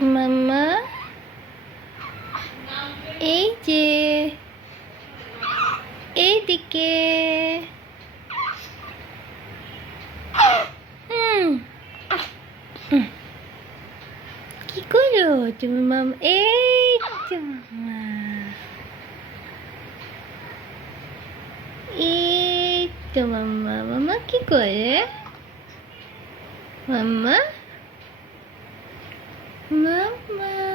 মাম্মা, এই যে এইদিকে। কি করো তুমি মামা? এই তো মামা, এই তো মাম্মা। মামা কি করে? মাম্মা, মাম্মা।